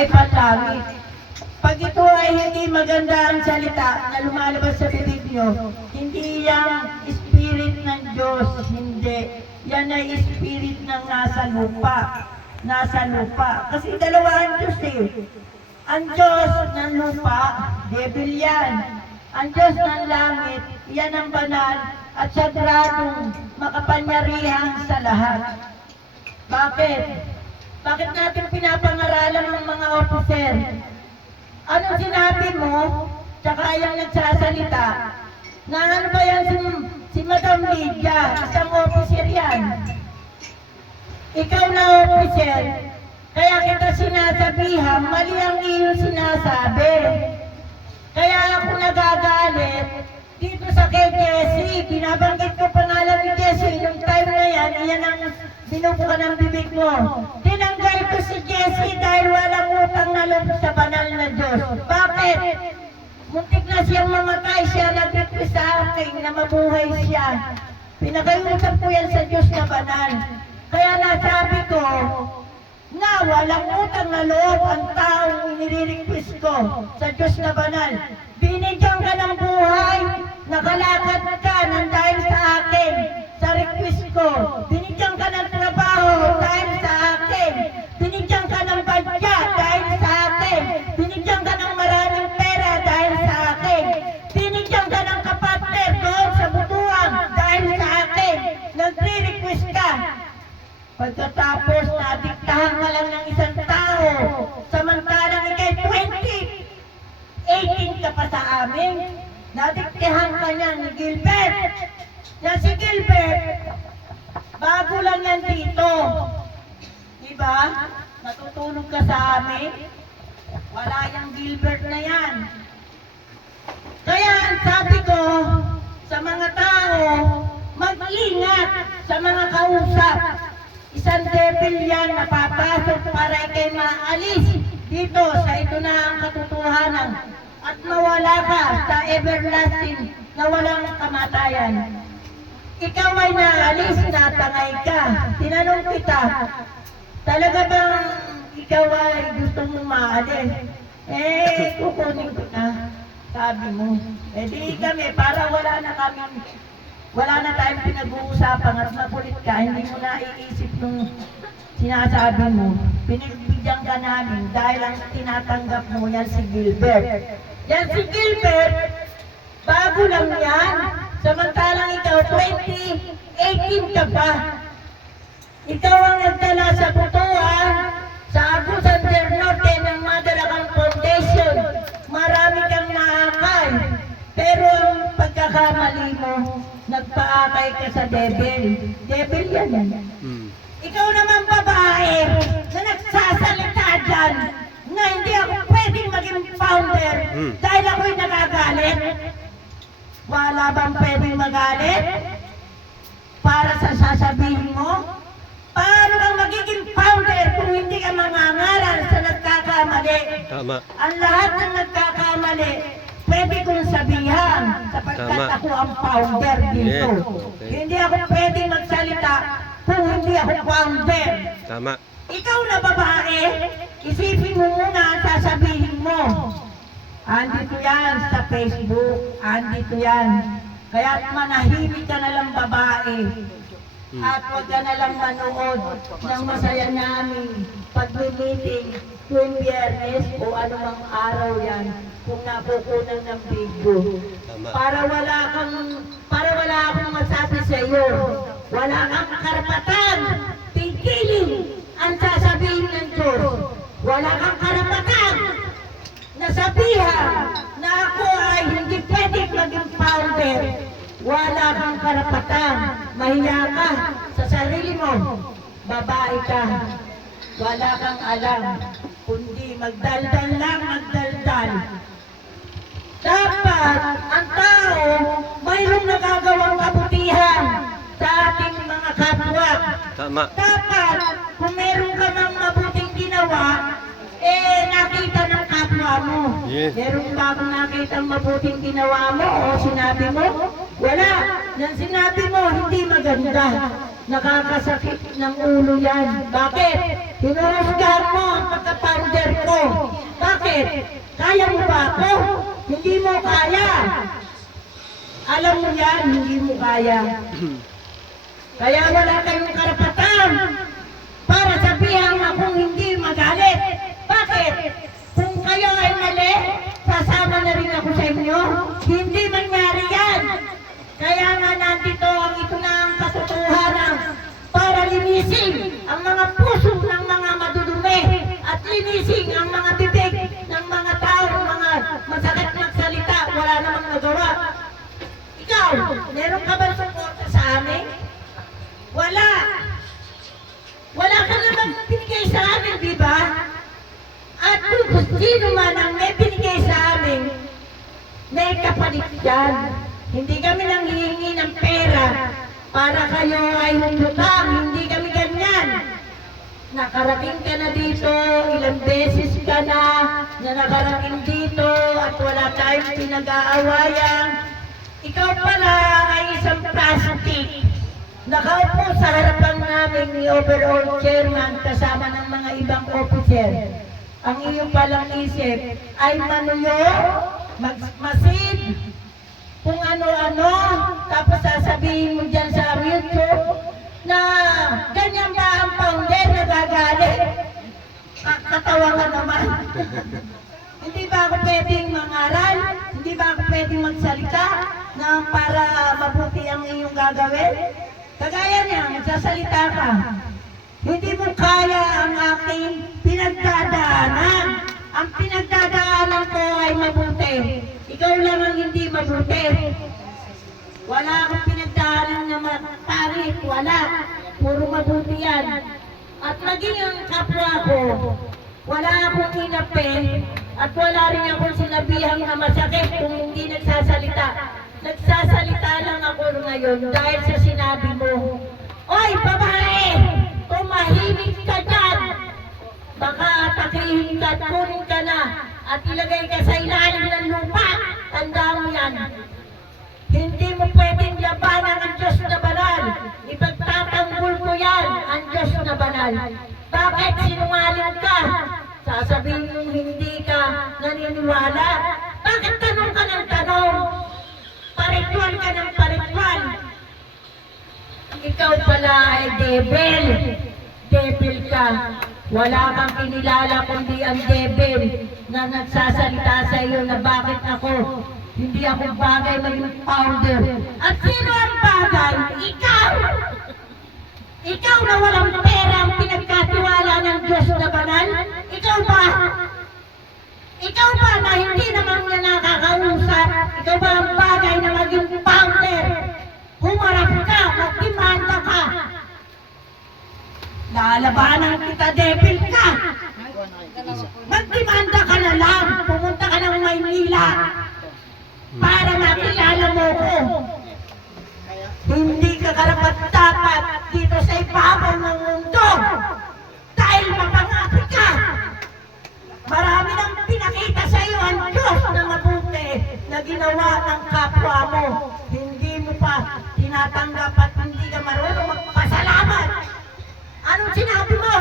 ay panlangit. Pag ito ay hindi maganda ang salita na lumalabas sa bibig nyo, hindi yan spirit ng Diyos, hindi. Yan ay spirit ng nasa lupa. Nasa lupa. Kasi dalawa ang Diyos eh. Ang Diyos ng lupa, devil yan. Ang Diyos ng langit, yan ang banal at sagradong makapangyarihan sa lahat. Bakit? Bakit natin pinapangaralan ng mga officer? Anong sinabi mo? Tsaka yung nagsasalita. Na ano ba yan si Madam Lydia? Isang officer yan. Ikaw na officer. Kaya kita sinasabihan, mali ang iyong sinasabi. Kaya ako nagagalit dito sa kay Jessie. Binabanggit ko pangalan ni Jessie. Yung time na yan, iyan ang binubuka ng bibig mo. Tinanggal ko si Jessie dahil walang utang na loob sa banal na Diyos. Bakit? Muntik na siyang mamatay, siya nag-request sa akin na mabuhay siya. Pinagayusap ko yan sa Diyos na banal. Kaya nasabi ko na walang utang na loob ang taong inire-request ko sa Diyos na banal. Binigyan ka ng buhay, nakalakad ka ng dahil sa akin, sa request ko. Binigyan ka ng trabaho dahil sa akin. Binigyan ka ng badya dahil sa akin. Binigyan ka ng maraming pera dahil sa akin. Binigyan ka ng kapatner doon sa butuan dahil sa akin. Nagre-request ka. Pagkatapos, nadiktahan ka lang ng isang tao. Samantalang ikay 18 ka pa sa amin. Nadiktahan ka niya ni Gilbert. Yan si Gilbert, bago lang yan dito. Diba? Natutulog ka sa amin. Wala yung Gilbert na yan. Kaya sabi ko sa mga tao, mag-ingat sa mga kausap. Isang devil yan na papasok para ikay maalis dito sa ito na ang katotohanan at mawala ka sa everlasting na walang kamatayan. Ikaw ay naalis, natangay ka. Tinanong kita, talaga bang ikaw ay gusto mong maalis? Kukunin ko na. Sabi mo. Di kami, para wala na tayong pinag-uusapan at makulit ka, hindi mo na iisip nung sinasabi mo. Pinagbigyan ka namin dahil ang tinatanggap mo yan si Gilbert. Yan si Gilbert, bago lang yan. Samantalang ikaw, 2018 ka pa. Ikaw ang nagdala sa butuan, sa Agusan del Norte ng Madalakang Foundation. Marami kang naakay. Pero ang pagkakamali mo, nagpaakay ka sa devil. Devil yan. Ikaw naman babae na nagsasalita dyan na hindi ako pwedeng maging founder dahil ako'y nagagalit. Wala bang pwedeng magalit para sa sasabihin mo? Paano kang magiging founder kung hindi ka mangangaral sa nagkakamali? Tama. Ang lahat ng nagkakamali, pwede kong sabihan sapagkat ako ang founder dito. Okay. Hindi ako pwedeng magsalita kung hindi ako founder. Tama. Ikaw na babae, isipin mo muna ang sasabihin mo. Andito yan sa Facebook, andito yan. Kaya manahimik ka na lang babae. At huwag ka na lang manood ng masaya namin pag-meeting tuwing Biyernes o anumang araw yan kung nakukunan ng video. Para wala akong masabi sa iyo. Wala kang karapatan. Pigilin ang sasabihin ng Diyos. Wala kang karapatan na sabihan na ako ay hindi pwedeng maging founder. Wala kang karapatan. Mahiya ka sa sarili mo. Babae ka. Wala kang alam. Kundi magdaldal lang, magdaldal. Dapat ang tao mayroong nagagawang kabutihan sa ating mga kapwa. Tama. Dapat kung meron ka ng mabuting ginawa, nakita ng kapwa mo. Yes. Meron ba akong nakita ang mabuting ginawa mo o sinabi mo? Wala. Yang sinabi mo, hindi maganda. Nakakasakit ng ulo yan. Bakit? Hinuhusgahan mo ang pagka-founder ko. Bakit? Kaya mo ba ako? Hindi mo kaya. Alam mo yan, hindi mo kaya. Kaya wala kayong karapatan para sabihan akong hindi magalit. Bakit? Kung kayo ay mali, sasama na rin ako sa inyo. Hindi mangyari yan. Kaya nga nandito ang ito na ang katotohanan para linisin ang mga puso ng mga madudumi at linisin ang mga bibig ng mga tao, mga masakit magsalita, wala namang nagawa. Ikaw, meron ka ba suporta sa amin? Wala. Wala ka naman binigay sa amin, di ba? At kung sino man ang may binigay sa amin, may kapalit yan. Hindi kami nang hihingi ng pera para kayo ay humutang. Hindi kami ganyan. Nakarating ka na dito, ilang beses ka na nakarating dito at wala tayong pinag-aawayan. Ikaw pala ay isang plastic. Nakaupo sa harapan namin ni Overall Chairman kasama ng mga ibang officer. Ang iyong palang isip ay manuyo, masid, kung ano-ano, tapos sasabihin mo dyan sa YouTube na ganyan ba ang founder nagagalit? Katawa ka naman. Hindi ba ako pwedeng mangaral? Hindi ba ako pwedeng magsalita na para mabuti ang iyong gagawin? Kagaya niya, nagsasalita ka. Hindi mo kaya ang aking pinagdadaanan. Ang pinagdadaanan ko ay mabuti. Ikaw lang ang hindi mabuti. Wala akong pinagdaanan na matarik. Wala. Puro mabuti yan. At maging ang kapwa ko, wala akong inapi at wala rin akong sinabihang na masakit kung hindi nagsasalita. Nagsasalita lang ako ngayon dahil sa sinabi mo. Oy, babae! Tumahimik ka dyan! Baka atakihin ka at kunin ka na at ilagay ka sa ilalim ng lupa. Tandaan mo yan. Hindi mo pwedeng labanan ang Diyos na banal. Ipagtatanggol ko yan ang Diyos na banal. Bakit sinungaling ka? Sasabihin mo hindi ka naniniwala. Bakit tanong ka ng tanong? Parituan ka ng parituan. Ikaw pala ay devil. Devil ka. Wala kang kinilala kundi ang devil na nagsasalita sa iyo na bakit ako. Hindi ako bagay maging founder. At sino ang bagay? Ikaw! Ikaw na walang pera ang pinagkatiwala ng Diyos na banal? Ikaw ba? Ikaw ba na hindi naman niya nakakausap? Ikaw ba ang bagay na maging founder? Humarap ka, magdimanda ka. Lalabanan kita, devil ka. Magdimanda ka na lang. Pumunta ka ng Maynila para makilala mo ko. Hindi ka karapat-dapat dito sa ibabaw ng mundo dahil mapangati ka. Marami nang pinakita sa iyo ang Diyos na mabuti na ginawa ng kapwa mo. Hindi mo pa tinatanggap at hindi ka marunong magpasalamat. Anong sinabi mo?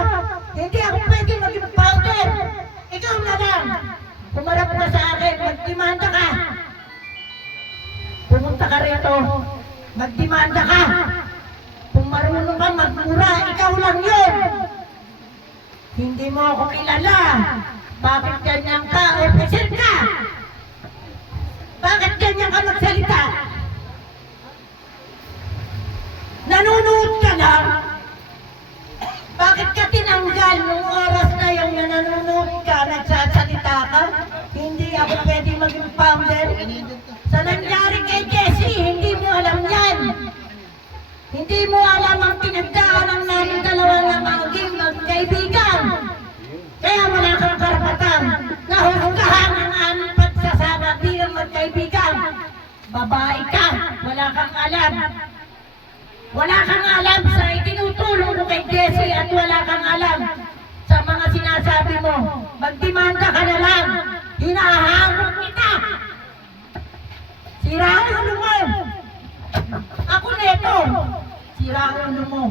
Hindi ako pwedeng maging founder. Ikaw na lang. Pumarap na sa akin, magdimanda ka. Pumunta ka rito, magdimanda ka. Kung marunong ka magmura, ikaw lang yun. Hindi mo ako kilala. Bakit ganyan ka? Officer ka! Bakit ganyan ka magsalita? Nanunood ka lang? Bakit ka tinanggal nung oras na yung nanonood ka, nagsasalita ka? Hindi ako pwede maging founder. Sa nangyari kay Jessie, hindi mo alam yan. Hindi mo alam ang pinagdaanan namin dalawa na maging magkaibigan. Kaya wala kang karapatan na husgahan ang aming pagsasama bilang magkaibigan. Babae ka, wala kang alam. Wala kang alam sa itinutulong mo kay Jessie at wala kang alam sa mga sinasabi mo. Magdemanda ka na lang. Hinahanap kita. Sira ang ulo mo. Ako neto. Sira ang ulo mo.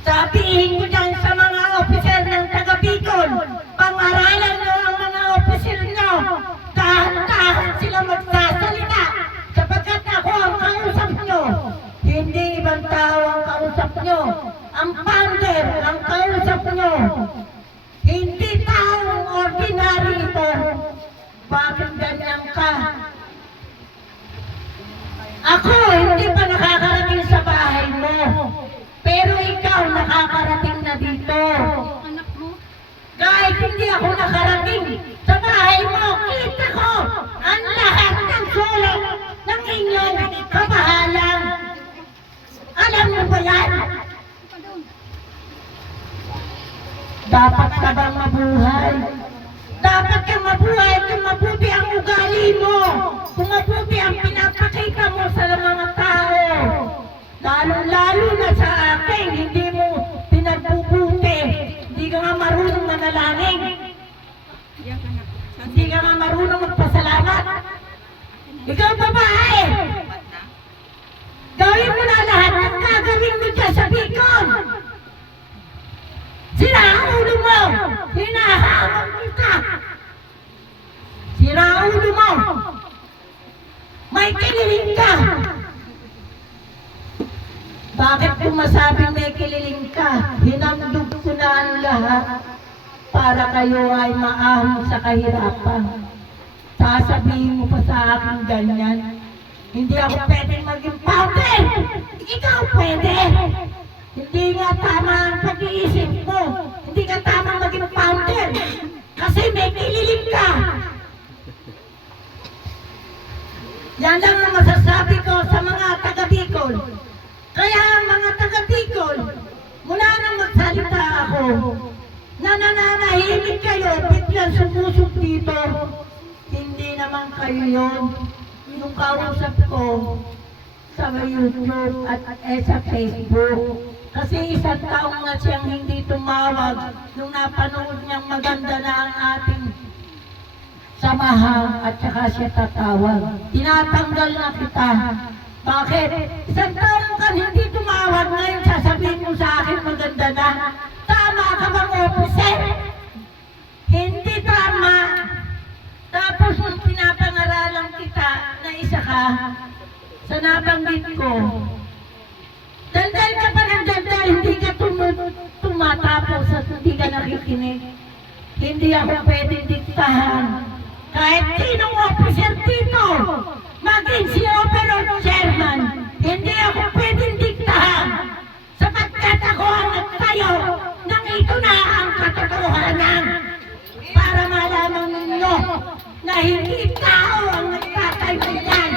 Sabihin ko dyan sa mga opisyal ng taga Bicol, pangaralan nyo ang mga opisyal nyo. Dahan-dahan sila magsasalita sapagkat ako ang kausap nyo. Hindi ibang tao ang kausap nyo. Ang founder ang kausap nyo. Hindi taong ordinary ito. Bakit ganyan ka? Ako hindi pa nakakarating sa bahay mo. Pero ikaw nakakarating na dito. Kahit hindi ako nakarating sa bahay mo, kita ko ang lahat ng sulok ng inyong kabahalan. Alam mo ba yan? Dapat ka bang mabuhay? Dapat kang mabuhay kung mabuti ang ugali mo. Kung mabuti ang pinapakita mo sa mga tao. Lalo-lalo na sa akin, hindi mo pinagbubuti. Hindi ka nga marunong manalangin. Hindi ka nga marunong magpasalamat. Ikaw babae. Gawin mo na lahat ng gagawin mo dyan sa Bicol. Sira ang ulo mo. Hinahamon kita. Sira ang ulo mo. May kililing ka. Bakit kung masabing may kililing ka? Hinamdog ko na ang lahat para kayo ay maahon sa kahirapan. Sasabihin mo pa sa akin ganyan. Hindi ako pwedeng maging founder. Ikaw pwede. Hindi nga tama ang pag-iisip mo. Hindi ka tama maging founder. Kasi may kililing ka. Yan lang ang masasabi ko sa mga taga Bicol. Kaya ang mga taga Bicol, mula nang magsalita ako, na nananahimik kayo, biglang sumusok dito. Hindi naman kayo yun. Nung kausap ko sa YouTube at sa Facebook. Kasi isang taong na siyang hindi tumawag nung napanood niyang maganda na ang ating samahan at saka siya tatawag. Tinatanggal na kita. Bakit? Isang taong ka hindi tumawag ngayon sasabihin mo sa akin maganda na. Tama ka bang officer? Hindi tama. Tapos nung pinapangaralan kita na isa ka, sa nabanggit ko, daldal ka pa ng daldal, hindi ka tumatapos at hindi ka nakikinig. Hindi ako pwedeng diktahan. Kahit sinong officer dito, maging si Overall Chairman, hindi ako pwedeng diktahan. Sapagkat ako ang nagtayo nang ito na ang katotohanan. Para malaman ninyo na hindi tao ang nagtatayo niyan.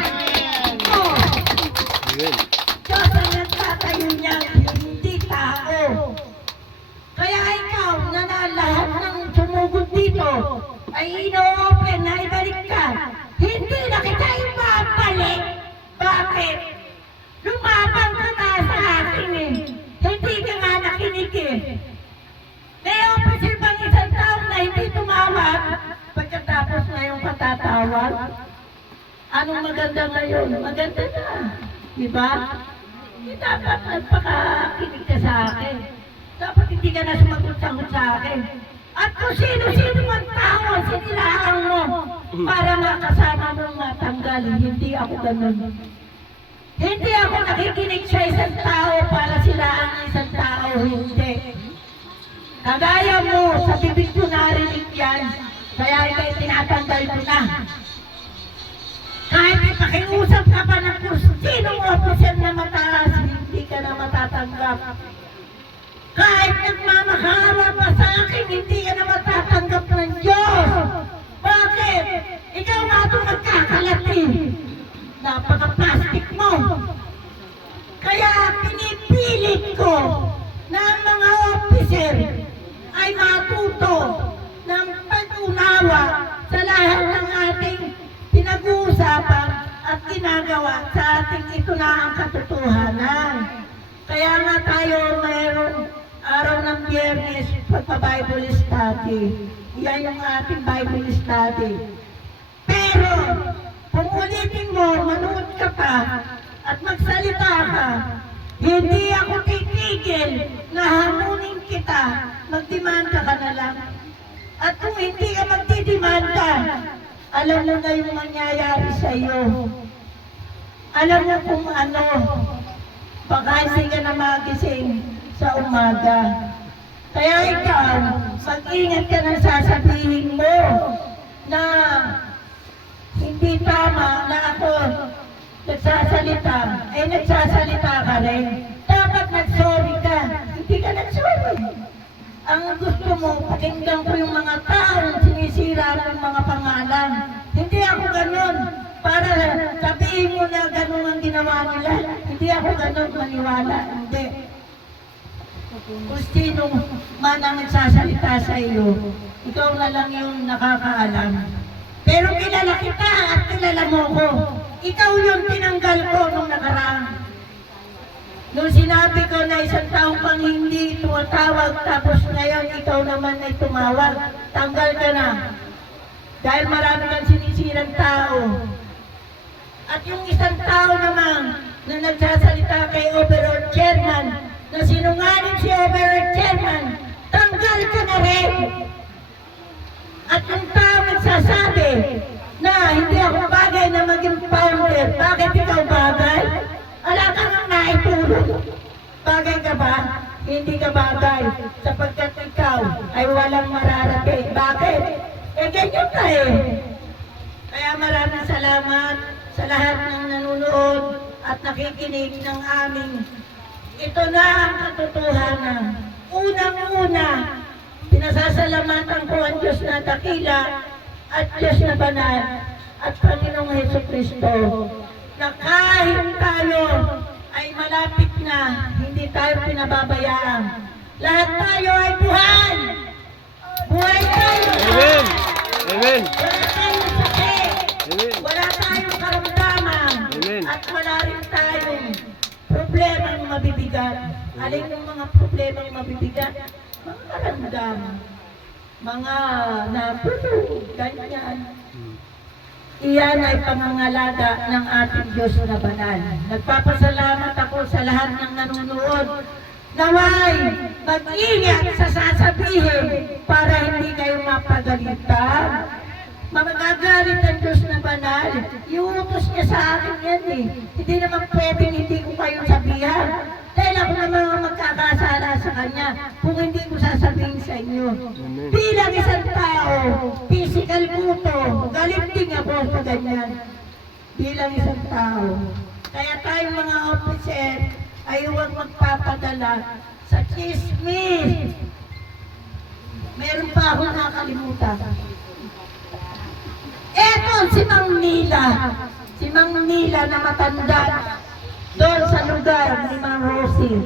Oh, Diyos ang nagtatayo niyan, hindi tao. Kaya ikaw na lahat ng sumugod dito ay ino-open na ibalik ka. Hindi na kita ibabalik. Bakit? Lumabang ka na sa akin eh. Hindi ka nga nakinig eh. May officer bang isang taong na hindi tumawag pagkatapos na yung patatawag? Anong maganda ngayon? Maganda na. Diba? Hindi dapat nagpakakinig ka sa akin. Dapat hindi ka na sumagot-sagot sa akin. At kung sino-sino man tao ang sinilaan mo para makasama mong matanggal, hindi ako ganun. Hindi ako nakikinig sa isang tao para silaan ang isang tao, hindi. Kagaya mo, sa bibig ko narinig yan, kaya ikay tinatanggal ko na. Kahit ipakiusap ka pa ng kung sinong officer na mataas, hindi ka na matatanggap. Kahit nagmamakawa pa sa akin, hindi ka na matatanggap ng Diyos. Bakit? Ikaw nga itong magkakalati. Napaka-plastic mo. Kaya pinipilit ko na ang mga officer ay matuto ng pag-unawa sa lahat ng ating pinag-uusapan at ginagawa sa ating ito na ang katotohanan. Kaya nga tayo mayroong araw ng Biyernes pagpa-Bible study. Yan yung ating Bible study. Pero kung ulitin mo, manood ka pa at magsalita ka, Hindi ako titigil na hamunin kita. Magdemanda ka na lang. At kung hindi ka magdidemanda, alam mo na yung mangyayari sa iyo. Alam mo kung ano, baka hindi ka na magising sa umaga. Kaya ikaw, mag-ingat ka ng sasabihin mo na hindi tama na ako nagsasalita, nagsasalita ka rin. Dapat nag-sorry ka. Hindi ka nag-sorry. Ang gusto mo, pakinggan ko yung mga taong sinisira ng mga pangalan. Hindi ako ganun. Para sabihin mo na ganun ang ginawa nila. Hindi ako ganun maniwala. Hindi. Kung sino man ang nagsasalita sa iyo, ikaw na lang yung nakakaalam. Pero kilala kita at kilala mo ko. Ikaw yung tinanggal ko nung nakaraan. Nung sinabi ko na isang taong pang hindi tumatawag, tapos ngayon ikaw naman ay tumawag, tanggal ka na. Dahil marami kang sinisirang tao. At yung isang tao naman na nagsasalita kay Overall Chairman, na sinungaling si Overall Chairman, tanggal ka na rin. At yung tao nagsasabi na hindi ako bagay na maging founder, bakit ikaw bagay? Wala ka nang naitulog. Bagay ka ba? Hindi ka bagay. Sapagkat ikaw ay walang mararating. Bakit? Ganyan ka Kaya maraming salamat sa lahat ng nanonood at nakikinig ng aming. Ito na ang katotohanan. Unang-una, pinasasalamatan ko ang Diyos na dakila at Diyos na banal at Panginoong Hesukristo na kahit tayo ay malapit na, hindi tayo pinababayaan. Lahat tayo ay buhay! Buhay tayo! Amen! Amen! Wala tayong sakit! Amen! Wala tayong karamdaman! Amen. At wala rin tayong problemang mabibigat. Alin yung mga problemang mabibigat? Mga karamdaman. Mga napulog, ganyan. Iyan ay pangangalaga ng ating Diyos na banal. Nagpapasalamat ako sa lahat ng nanonood. Naway, mag-ingat sa sasabihin para hindi kayo mapagalitan. Magagalit ang Diyos na banal. Iutos niya sa akin yan Hindi naman pwedeng hindi ko kayo sabihan. Dahil ako naman ang magkakasala sa Kanya kung hindi ko sasabihin sa inyo. Bilang isang tao, physical buto, galit din ako sa ganyan. Bilang isang tao. Kaya tayong mga officer ay huwag magpapadala sa chismis. Meron pa ako nakakalimutan. Eto si Mang Nila. Si Mang Nila na matanda doon sa lugar ni Mang Rosie.